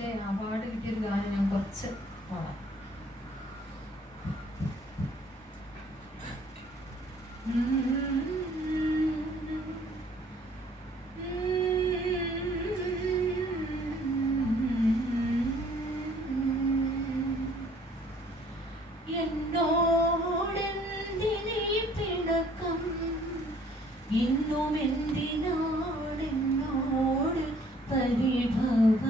അതിലെ അവാർഡ് കിട്ടിയൊരു ഗാനം ഞാൻ കുറച്ച് പാടാം എന്നോടെന്തിനീ പിണക്കം? ഇന്നും എന്തിനാണെന്നോട് പരിഭവം?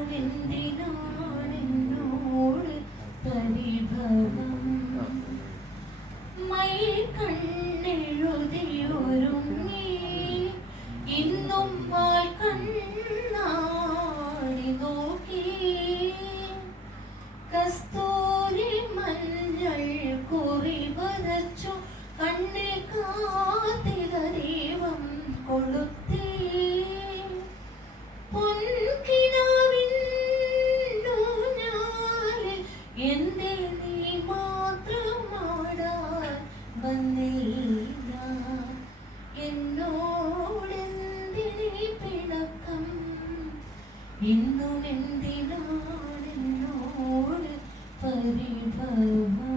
കണ്ണിൽ കാത്തിക ദൈവം കൊളുത്തി. എന്റെ നീ മാത്രമാടാൻ പിണക്കം? ഇന്നും എന്തിനാണെന്നോട് പരിഭവം?